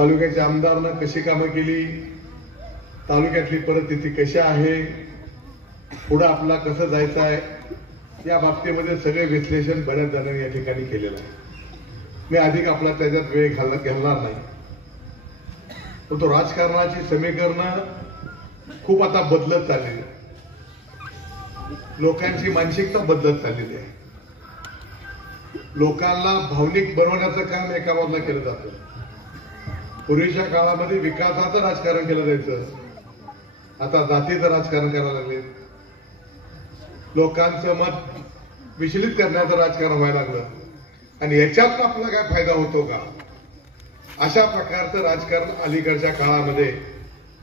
तालुक्याच्या आमदारांना कशी कामं केली, तालुक्यातली परिस्थिती कशी आहे, पुढे आपला कसं जायचं आहे, या बाबतीमध्ये सगळे विश्लेषण बऱ्याच जणांनी या ठिकाणी केलेलं आहे. मी अधिक आपला त्याच्यात वेळ घालणार नाही. पण तो राजकारणाची समीकरणं खूप आता बदलत चाललेली आहे. लोकांची मानसिकता बदलत चाललेली आहे. लोकांना भावनिक बनवण्याचं काम एका बाजूला केलं जातं. पूर्वीच्या काळामध्ये विकासाचं राजकारण केलं जायचं, आता जातीचं राजकारण करायला लागले. लोकांचं मत विचलित करण्याचं राजकारण व्हायला लागलं आणि याच्यात आपला काय फायदा होतो का, अशा प्रकारचं राजकारण अलीकडच्या काळामध्ये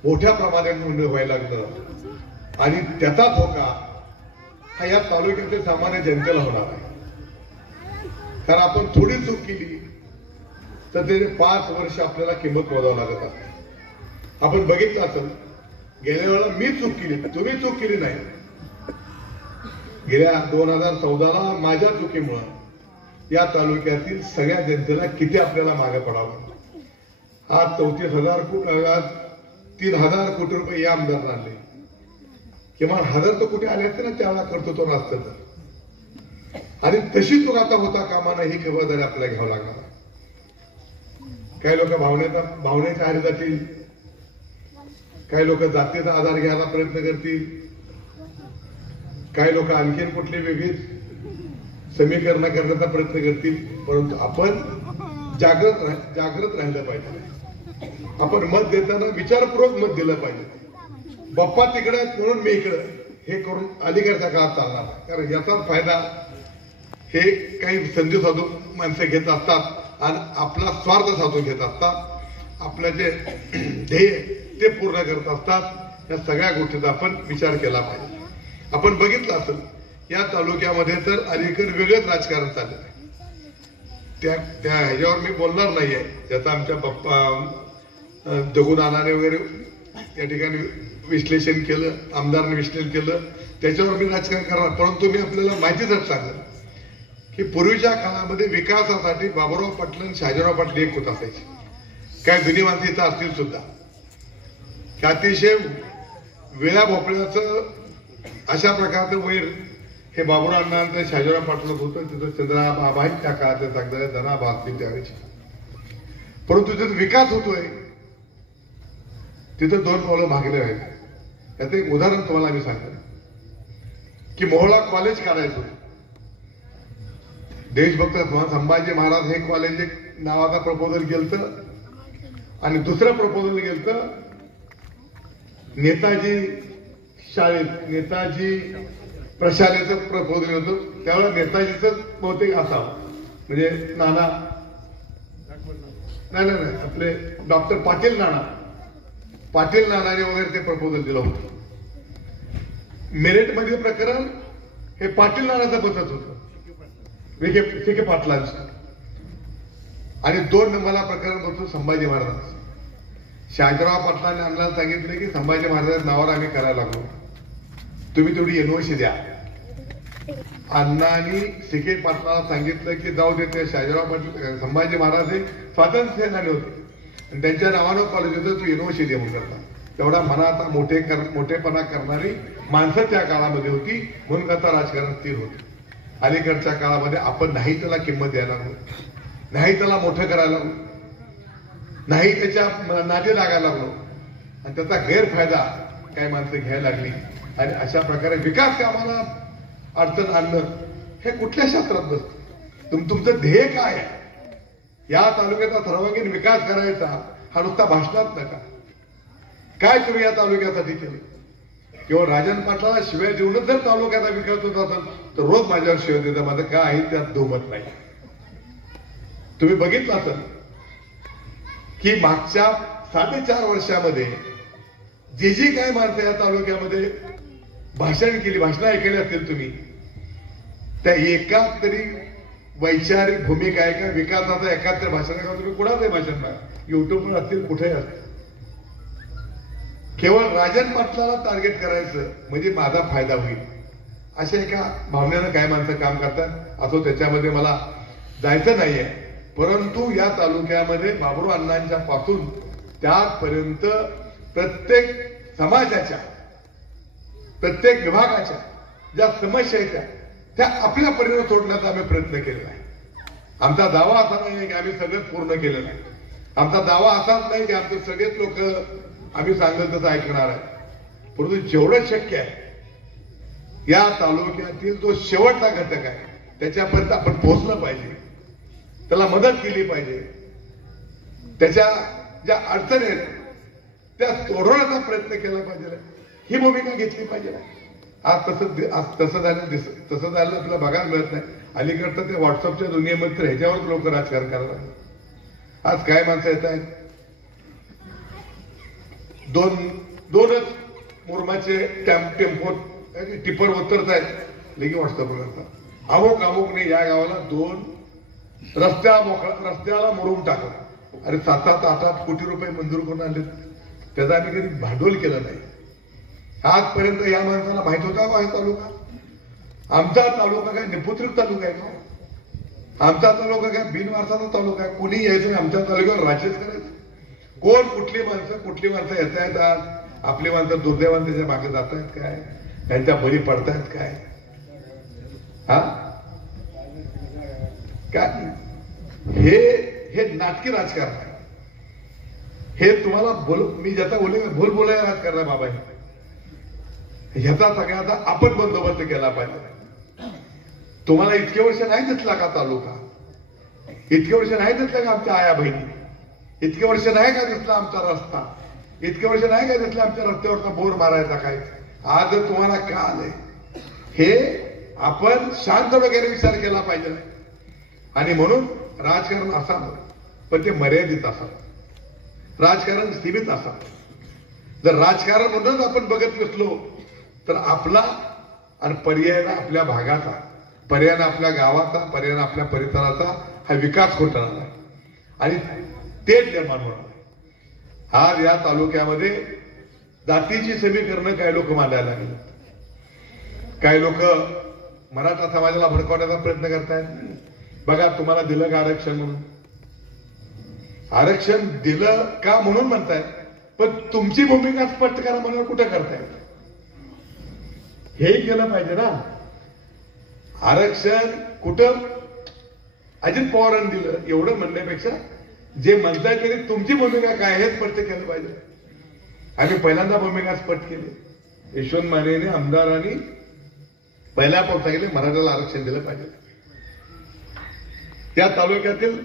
मोठ्या प्रमाणात व्हायला लागलं आणि त्याचा धोका हा या तालुक्यातील सामान्य जनतेला होणार आहे. कारण आपण थोडी चूक केली तर ते 5 वर्ष आपल्याला किंमत मोजावं लागत असते. आपण बघितलं असेल, गेल्या वेळेला मी चूक केली, तुम्ही चूक केली नाही. गेल्या 2014ला माझ्या चुकीमुळं या तालुक्यातील सगळ्या जनतेला किती आपल्याला मागे पडावं लागलं. आज 3,000 कोटी रुपये या आमदारांना आणले. किमान 1000 तर कुठे आले असते ना त्यावेळेला कर्तृत्व नसतं तर. आणि तशी चूक आता होता कामा नये ही खबरदारी आपल्याला घ्यावं लागणार. काही लोक भावनेच्या आहारी जातील, काही लोक जातीचा आधार घ्यायला प्रयत्न करतील, काही लोक आणखीन कुठली वेगळी समीकरण करण्याचा प्रयत्न करतील. परंतु आपण जागृत राहिलं पाहिजे. आपण मत देताना विचारपूर्वक मत दिलं पाहिजे. बाप्पा तिकडे म्हणून मी इकडे हे करून अलीकडच्या काळात चालणार. कारण याचा फायदा हे काही संधी साधू माणसं घेत असतात आणि आपला स्वार्थ साधून घेत असतात. आपलं जे ध्येय ते पूर्ण करत असतात. या सगळ्या गोष्टीचा आपण विचार केला पाहिजे. आपण बघितलं असेल या तालुक्यामध्ये तर अलीकडे वेगळंच राजकारण चाललं आहे. त्या ह्याच्यावर मी बोलणार नाहीये. ज्याचा आमच्या बाप्पा जगुनानाने वगैरे या ठिकाणी विश्लेषण केलं, आमदारांनी विश्लेषण केलं, त्याच्यावर मी राजकारण करणार. परंतु मी आपल्याला माहितीच सांगेन की पूर्वीच्या काळामध्ये विकासासाठी बाबुराव पाटील आणि शहाजीराव पाटील एक होत असायचे. काय जुनी माणसं इथं असतील सुद्धा की अतिशय वेळा भोपळ्याचं अशा प्रकारचं वैर हे बाबुरावांना शहाजीराव पाटील होतं. तिथं चंद्राबाई त्या काळातले सांगतात धनाबा असतील त्यावेळेची. परंतु तिथं विकास होतोय, तिथं 2 पावलं मागले राहिले. त्याचं एक उदाहरण तुम्हाला मी सांगतो की मोहोळा कॉलेज काढायचं. देशभक्त संभाजी महाराज हे कॉलेज एक नावाचा प्रपोजल गेलतं आणि दुसरं प्रपोजल गेलतं नेताजी शाळेत, नेताजी प्रशालेचं प्रपोजल होतं. त्यावेळेला नेताजीच बहुतेक असावं, म्हणजे नाना नाही आपले डॉक्टर पाटील नानाने वगैरे ते प्रपोजल दिलं होतं. मेरिट मध्ये प्रकरण हे पाटील नानाचं पद्धत होतं, विखे पाटलांचं. आणि 2 नंबरला प्रकरण होतं संभाजी महाराज. शहाजीराव पाटलांनी आम्हाला सांगितलं की संभाजी महाराजांच्या नावावर आम्ही करायला लागलो, तुम्ही तेवढी एनओसी द्या. अण्णांनी सिके पाटलाला सांगितलं की जाऊ दे, ते शहाजीराव पाटील संभाजी महाराज हे स्वातंत्र्य सेनानी होते आणि त्यांच्या नावानं कॉलेज होतं, तू एनओसी दे म्हणून करता. तेवढा मनात मोठेपणा करणारी माणसं त्या काळामध्ये होती, म्हणून आता राजकारण स्थिर होते. अलीकडच्या काळामध्ये आपण नाही त्याला किंमत द्यायला लागलो, नाही त्याला मोठं करायला लागलो, नाही त्याच्या नादी लागायला लागलो आणि त्याचा गैरफायदा काही माणसं घ्यायला लागली. आणि अशा प्रकारे विकास कामाला अडचण आणणं हे कुठल्या शास्त्रात नसतं. तुमचं ध्येय काय आहे? या तालुक्याचा सर्वांगीण विकास करायचा हा नुसता भाषणात नका. काय तुम्ही या तालुक्यासाठी केलं? किंवा राजन पाटलाला शिवाय देऊनच जर तालुक्याचा विकास होत असेल तर रोज माझ्यावर शिवाय देता. माझं काय आहे त्यात दुमत नाही. तुम्ही बघितलं असेल की मागच्या 4.5 वर्षामध्ये जी काय माणसं या तालुक्यामध्ये भाषण केली, भाषणं ऐकली असतील तुम्ही, त्या एकाच तरी वैचारिक भूमिका आहे का विकासाचा एकाच भाषण आहे का? तुम्ही कुणाचंही भाषण बघा, युट्यूबवर असतील, कुठेही असतील. केवळ राजन पाटलाला टार्गेट करायचं म्हणजे माझा फायदा होईल अशा एका भावनेनं काय माणसं काम करतात. असो, त्याच्यामध्ये मला जायचं नाहीये. परंतु या तालुक्यामध्ये बाबुराव अण्णांच्या पासून त्यापर्यंत प्रत्येक समाजाच्या, प्रत्येक विभागाच्या ज्या समस्या आहेत त्या आपल्या परीने सोडण्याचा आम्ही प्रयत्न केलेला आहे. आमचा दावा असा नाही की आम्ही सगळं पूर्ण केलेलं आहे. आमचा दावा असाच नाही की आमचे सगळेच लोक आम्ही सांगत तसं ऐकणार आहे. परंतु जेवढं शक्य आहे या तालुक्यातील जो शेवटचा घटक आहे त्याच्यापर्यंत आपण पोहोचलं पाहिजे, त्याला मदत केली पाहिजे, त्याच्या ज्या अडचणी आहेत त्या सोडवण्याचा प्रयत्न केला पाहिजे, ही भूमिका घेतली पाहिजे. आज तसं झालं आपल्याला बघायला मिळत नाही. अलीकडचं ते व्हॉट्सअपच्या दुनियेमध्ये ह्याच्यावर लोक राजकारण करायला. आज काय माणसं येत आहेत, दोनच मुरमाचे टेम्पो टिपर उतरत आहेत, लगेच व्हॉट्सअपवर करतात अमुकने या गावाला 2 रस्त्याला मुरुम टाकला. अरे 7-8 कोटी रुपये मंजूर करून आणले, त्याचा आम्ही कधी भांडवल केलं नाही. आजपर्यंत या माणसाला माहित होता का तालुका? आमचा तालुका काय निपुत्रिक तालुका आहे का? आमचा तालुका काय बिनवारसाचा तालुका आहे? कुणी यायचं आमच्या तालुक्यावर राज्यच करायचं? कोण कुठली माणसं येत आहेत? आज आपली माणसं दुर्दैवान त्याच्या मागे जात आहेत काय? त्यांच्या बळी पडतायत काय? हा काय हे नाटकी राजकारण आहे. हे तुम्हाला मी ज्याचा भूल बोलायला राजकारण आहे बाबा, ह्याचा सगळ्याचा आपण बंदोबस्त केला पाहिजे. तुम्हाला इतके वर्ष नाही दिसला का तालुका? इतके वर्ष नाही दिसला का आमच्या आया बहिणी? इतके वर्ष नाही का दिसला आमचा रस्ता? इतके वर्ष नाही का दिसला आमच्या रस्त्यावरचा बोर मारायचा काय? आज तुम्हाला का आलंय हे आपण शांत वगैरे विचार केला पाहिजे. आणि म्हणून राजकारण असावं, पण ते मर्यादित असावं, राजकारण सीमित असावं. जर राजकारण म्हणूनच आपण बघत नसलो तर आपला आणि पर्यायानं आपल्या भागाचा, पर्यायानं आपल्या गावाचा, पर्यायानं आपल्या परिसराचा हा विकास होत राहणार आणि तेच निर्माण होणार. आज या तालुक्यामध्ये जातीची समीकरणं काही लोक मांडायला लागले. काही लोक मराठा समाजाला भडकवण्याचा प्रयत्न करतायत. बघा, तुम्हाला दिलं का आरक्षण म्हणून? आरक्षण दिलं का म्हणून म्हणतायत, पण तुमची भूमिका स्पष्ट करा म्हणून कुठं करतायत? हे केलं पाहिजे ना. आरक्षण कुठं अजित पवारांनी दिलं एवढं म्हणण्यापेक्षा जे म्हणताय तरी तुमची भूमिका काय हे स्पष्ट केलं पाहिजे. आम्ही पहिल्यांदा भूमिका स्पष्ट केली. यशवंत मानेने आमदारांनी पहिल्यापासून सांगितले मराठ्याला आरक्षण दिलं पाहिजे. त्या तालुक्यातील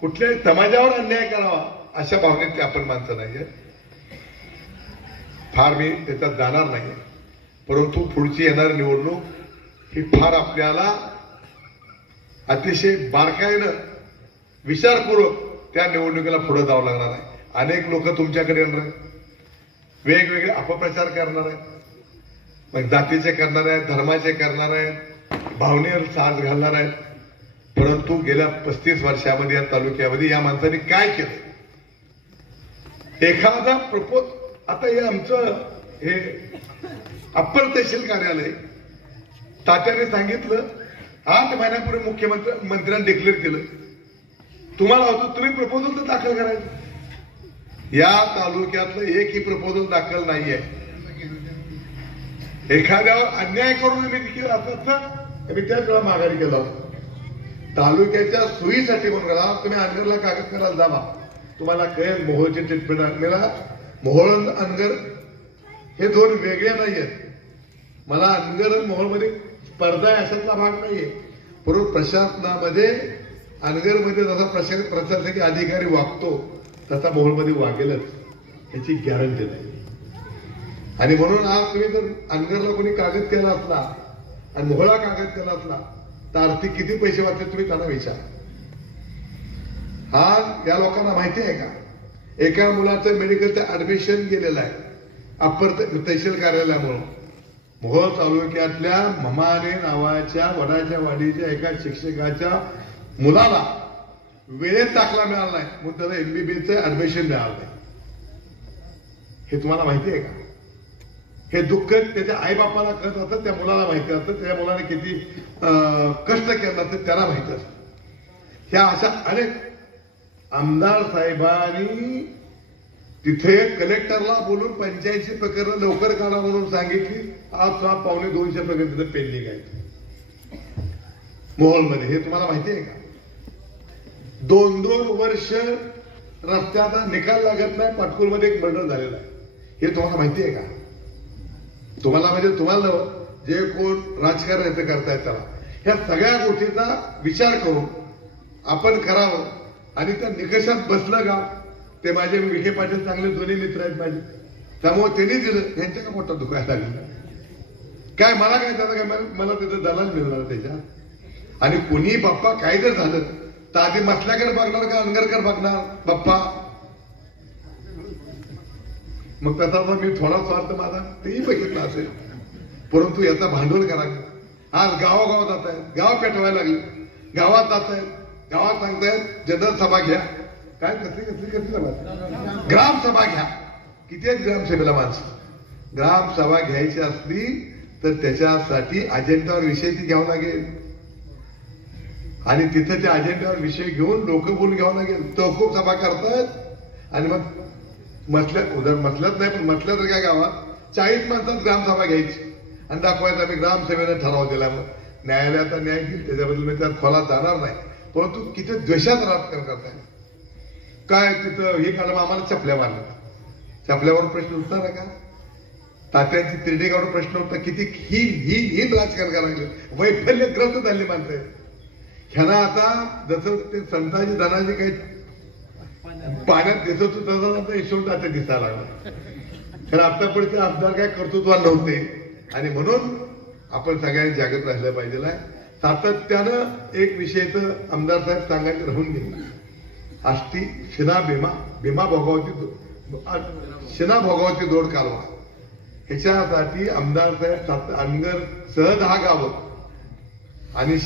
कुठल्याही समाजावर अन्याय करावा अशा भावनेतली आपण माणसं नाहीये. फार मी त्याच्यात जाणार नाहीये, परंतु पुढची येणारी निवडणूक ही फार आपल्याला अतिशय बारकाईनं विचारपूर्वक त्या निवडणुकीला पुढे जावं लागणार आहे. अनेक लोक तुमच्याकडे येणार आहेत, वेगवेगळे अपप्रचार करणार आहेत, मग जातीचे करणार आहेत, धर्माचे करणार आहेत, भावनेवर साज घालणार आहेत. परंतु गेल्या 35 वर्षामध्ये या तालुक्यामध्ये या माणसाने काय केलं? एखादा प्रपोज, आता हे आमचं हे अप्पर तहसील कार्यालय तात्याने सांगितलं 8 महिन्यापूर्वी मंत्र्यांनी डिक्लेअर केलं, तुम्हाला होतं तुम्ही प्रपोजल तर दाखल करायचं. या तालुक्यातलं एकही प्रपोजल दाखल नाहीये. एखाद्यावर अन्याय करून आम्ही केला असत आम्ही त्याच वेळा माघारी केला होता. तालुक्याच्या सोयीसाठी म्हणून तुम्ही अनगरला कागद करायला जावा, तुम्हाला कळेल मोहोळची ट्रीटमेंट. मला मोहोळ अनगर हे 2 वेगळे नाहीयेत. मला अनगर आणि मोहोळमध्ये स्पर्धा अशातला भाग नाहीये. परंतु प्रशासनामध्ये अनगरमध्ये जसा प्रशासकीय अधिकारी वागतो तसा मोहोळमध्ये वागेलच याची गॅरंटी नाही. आणि म्हणून आज तुम्ही जर अनगरला कोणी कागद केला असला आणि मोहोळा कागद केला असला तर आर्थिक किती पैसे वाचले तुम्ही त्यांना विचार. आज या लोकांना माहिती आहे का, एका मुलाचं मेडिकलचं ऍडमिशन गेलेलं आहे अप्पर तहसील कार्यालयामुळं. मोहोळ तालुक्यातल्या ममाने नावाच्या वडाच्या वाडीच्या एका शिक्षकाच्या मुलाला वेळेत दाखला मिळाला नाही म्हणून त्याला एमबीबीएसचं ऍडमिशन मिळालं नाही. हे तुम्हाला माहिती आहे का? हे दुःख त्याच्या आईबापाला कळत असतं, त्या मुलाला माहिती असतं, त्या मुलाने किती कष्ट केलं असतं त्याला माहिती असतं. ह्या अशा अनेक आमदार साहेबांनी तिथे कलेक्टरला बोलून 85 प्रकरणं लवकर काढा म्हणून सांगितली. आज 1.25 प्रकरण तिथे पेंडिंग आहेत मोहोळमध्ये. हे तुम्हाला माहिती आहे का? 2-2 वर्ष रस्त्याचा निकाल लागत नाही. पाटकुलमध्ये एक मर्डर झालेला आहे. हे तुम्हाला माहिती आहे का? तुम्हाला म्हणजे तुम्हाला जे कोण राजकारण याचं करतायत त्याला ह्या सगळ्या गोष्टीचा विचार करून आपण करावं. आणि त्या निकषात बसलं का? ते माझे विखे पाटील चांगले दोन्ही मित्र आहेत माझे, त्यामुळे त्यांनी दिलं. यांच्या का मोठा दुखायला लागला काय? मला काय त्याचा काय? मला तिथं दलाल मिळणार त्याच्यात. आणि कोणी बाप्पा काय जर झालं तर आधी मसल्याकडे बघणार का अनगरकर बघणार बाप्पा? मग त्याचा मी थोडा स्वार्थ माझा तेही बघितला असेल. परंतु याचा भांडवल करायचं. आज गावागाव जात आहेत, गाव पेटवायला लागले, गावात जात आहेत, गावात सांगतायत जनरल सभा घ्या. काय कसली सभा? ग्रामसभा घ्या. किती आहेत ग्रामसभेला माणसं? ग्रामसभा घ्यायची असली तर त्याच्यासाठी अजेंडावर विषय ती घ्यावं लागेल. आणि तिथं त्या अजेंडावर विषय घेऊन लोक बोलून घ्यावं लागेल. तहकूब सभा करतायत आणि मग मसल्यात नाही पण मसल्या तर काय गावात 40 माणसात ग्रामसभा घ्यायची आणि दाखवायचं आम्ही ग्रामसभेने ठराव दिला. मग न्यायालयाचा न्याय घेईल त्याच्याबद्दल मी त्यात खोलात जाणार नाही. परंतु किती द्वेषात राजकारण करताय काय? तिथं हे काढून आम्हाला चपल्या मारल्या. चपल्यावर प्रश्न उठणार आहे का? तात्यांची तिरडेगावर प्रश्न होता. किती ही राजकारण करायला वैफल्यग्रस्त झाली माणसं आहेत. ह्यांना आता जसं ते संताजी धनाजी काही पाण्यात दिसत होतं तसं आता यशवंत आता दिसायला लागला. कारण आतापर्यंत आमदार काय कर्तृत्वान नव्हते. आणि म्हणून आपण सगळ्यांनी जागृत राहिलं पाहिजे. सातत्यानं एक विषय तर आमदार साहेब सांगायचे राहून गेले. आष्टी शिना भीमा भोगावती दोड कालवा ह्याच्यासाठी आमदार साहेब अनगर सहज हा गावं आणि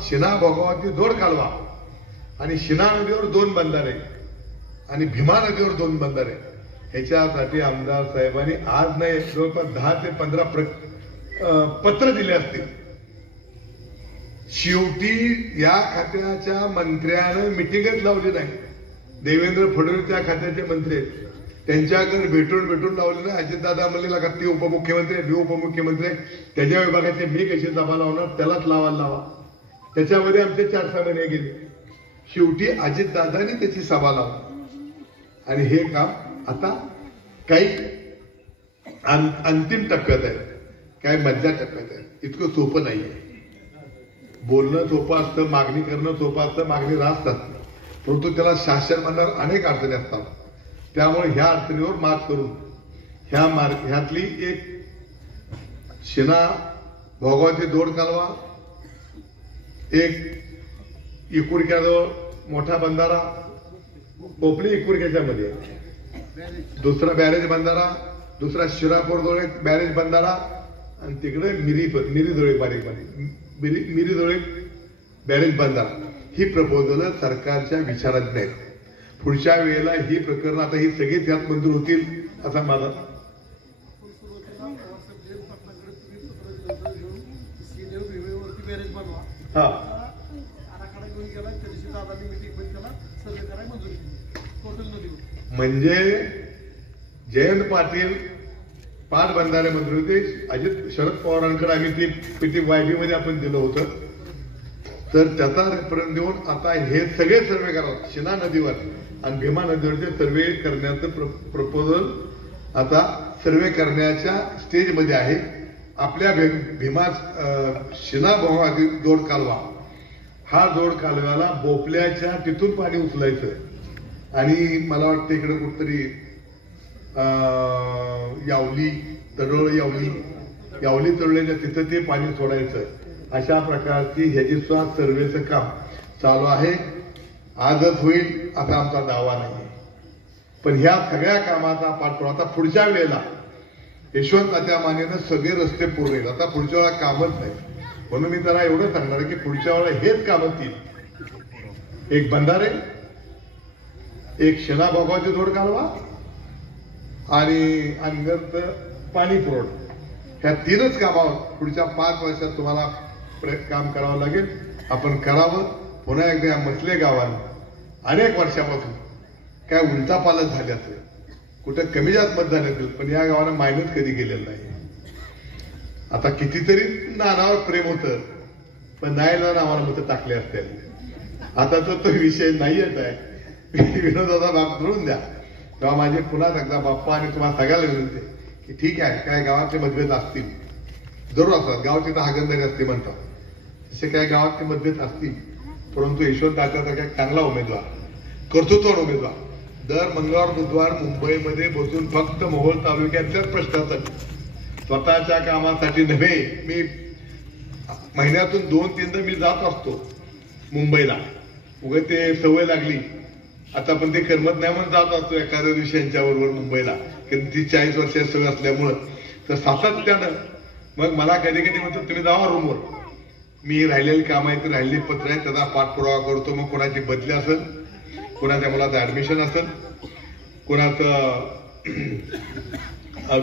शिना भोगावती दोड कालवा आणि शिना नदीवर 2 बंधारे आणि भीमा नदीवर 2 बंधारे ह्याच्यासाठी आमदार साहेबांनी आज नाही जवळपास 10 ते 15 पत्र दिले असतील. शेवटी या खात्याच्या मंत्र्यानं मिटिंगच लावली नाही. देवेंद्र फडणवीस त्या खात्याचे मंत्री आहेत. त्यांच्याकडे भेटून लावले नाही. अजितदादा म्हणले का ते उपमुख्यमंत्री मी उपमुख्यमंत्री त्याच्या विभागाचे मी कशी सभा लावणार? त्यालाच लावा. त्याच्यामध्ये आमचे 4-6 महिने गेले. शेवटी अजितदादांनी त्याची सभा लावली. आणि हे काम आता काही अंतिम टप्प्यात आहे, काय मधल्या टप्प्यात आहे. इतकं सोपं नाहीये. बोलणं सोपं असतं, मागणी करणं सोपं असतं, मागणी रास्त असतं. परंतु त्याला शासन म्हणणार अनेक अडचणी असतात. त्यामुळे ह्या अडचणीवर मात करून ह्यातली एक शिना भोगावती दोड कालवा, एक इकुरक्याजवळ मोठा बंधारा पोपली इकुरक्याच्या मध्ये, दुसरा बॅरेज बंधारा, दुसरा शिरापूरजवळ एक बॅरेज बंधारा आणि तिकडे मिरीजवळ मिरीजवळ बॅरेज बंधारा. ही प्रपोजल सरकारच्या विचारात नाहीत. पुढच्या वेळेला ही प्रकरणं आता ही सगळीच यात मंजूर होतील असा माझा म्हणजे जयंत पाटील पाटबंधारे मंत्री होते. अजित शरद पवारांकडे आम्ही ती पीटी वायबी मध्ये आपण दिलं होतं. तर त्याचा रेफरन्स देऊन आता हे सगळे सर्वे करावं. शिना नदीवर आणि भीमा नदीवरचे सर्वे करण्याचं प्रपोजल आता सर्वे करण्याच्या स्टेजमध्ये आहे. आपल्या भीमा शिना भोगावती जोड कालवा, हा जोड कालव्याला बोपल्याच्या तिथून पाणी उचलायचं आणि मला वाटतं इकडे कुठतरी यावली तळोळीच्या तिथं ते पाणी सोडायचं. अशा प्रकारची ह्याची सुद्धा सर्वेचं काम चालू आहे. आजच होईल असा आमचा दावा नाही. पण ह्या सगळ्या कामाचा पाठपुरावा आता पुढच्या वेळेला यशवंत तात्या मानेनं सगळे रस्ते पूर्ण येईल. आता पुढच्या वेळेला कामच नाही. म्हणून मी त्याला एवढं सांगणार की पुढच्या वेळेला हेच काम होतील. एक बंधारे, एक शिना भोगावती जोड कालवा आणि अनगत पाणी पुरवठा, ह्या 3च कामावर पुढच्या 5 वर्षात तुम्हाला काम करावं लागेल. आपण करावं. पुन्हा एकदा या मसले गावांना अनेक वर्षापासून काय उलटापालट झाले असेल, कुठं कमी जास्त मत झाले असेल, पण या गावानं मायनस कधी केलेलं नाही. आता कितीतरी नानावर प्रेम होतं, पण नाही ना नावाला मतं टाकले असतील. आता तो विषय नाही येत आहे. विनोदाचा बाप धरून द्या तेव्हा माझे पुन्हा एकदा बाप्पा आणि तुम्हाला सगळ्याला विनंती की ठीक आहे, काय गावातले मतभेद असतील, जरूर असतात, गावाची तर हागंदारी असते म्हणतात, तसे काय गावातले मतभेद असतील, परंतु यशवंत दादासारखा चांगला उमेदवार, कर्तृत्वान उमेदवार दर मंगळवार बुधवार मुंबईमध्ये बसून फक्त मोहोळ तालुक्यातल्याच प्रश्नासाठी, स्वतःच्या कामासाठी नव्हे, मी महिन्यातून 2-3दा मी जात असतो मुंबईला, उगाच ते सवय लागली आता, पण ते करमत नाही म्हणून जात असतो एखाद्या दिवशी यांच्याबरोबर मुंबईला, कारण ती 40 वर्षाची सवय असल्यामुळं. तर सातत्यानं मग मला कधी कधी म्हणतो तुम्ही जावा रूमवर, मी राहिलेली काम आहे, ते राहिलेली पत्र आहे, त्याचा पाठपुरावा करतो. मग कोणाची बदली असेल, कोणाच्या मुलाचं ऍडमिशन असेल, कोणाचं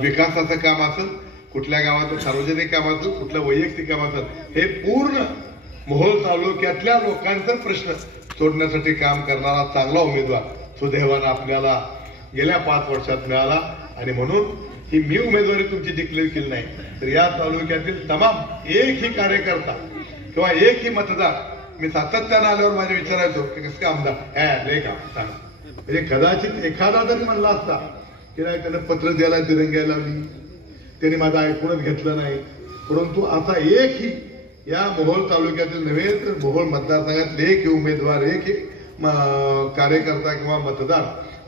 विकासाचं काम असेल, कुठल्या गावाचं सार्वजनिक काम असेल, कुठलं वैयक्तिक काम असेल, हे पूर्ण मोहोळ तालुक्यातल्या लोकांचा प्रश्न सोडण्यासाठी काम करणारा चांगला उमेदवार सुदैवानं आपल्याला गेल्या 5 वर्षात मिळाला. आणि म्हणून ही मी उमेदवारी तुमची डिक्लेअर केली नाही, तर या तालुक्यातील तमाम एकही कार्यकर्ता किंवा एकही मतदार मी सातत्यानं आल्यावर माझे विचारायचो की कसं काय आमदार लय काम सांगा, म्हणजे कदाचित एखादा जरी म्हणला असता की नाही त्यानं पत्र द्यायला दिरंगायला लावली, त्यांनी माझं ऐकूनच घेतलं नाही, परंतु आता एकही या मोहोळ तालुक्यातील नव्हे तर मोहोळ मतदारसंघातले एक उमेदवार, एक कार्यकर्ता किंवा मतदार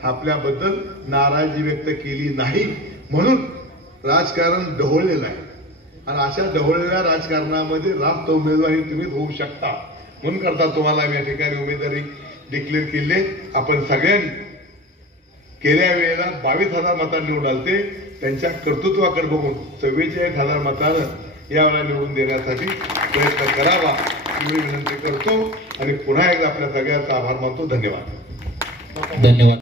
आपल्याबद्दल नाराजी व्यक्त केली नाही. म्हणून राजकारण ढवळलेलं आहे आणि अशा ढवळलेल्या राजकारणामध्ये रास्त उमेदवारी तुम्ही होऊ शकता, म्हणून करता तुम्हाला मी या ठिकाणी उमेदवारी डिक्लेअर केली. आपण सगळ्यांनी गेल्या वेळेला 22,000 मतांनी निवडून आलते, त्यांच्या कर्तृत्वाकडे बघून 44,000 मतानं यावेळेला निवडून देण्यासाठी प्रयत्न करावा ही विनंती करतो आणि पुन्हा एकदा आपल्या सगळ्यांचा आभार मानतो. धन्यवाद.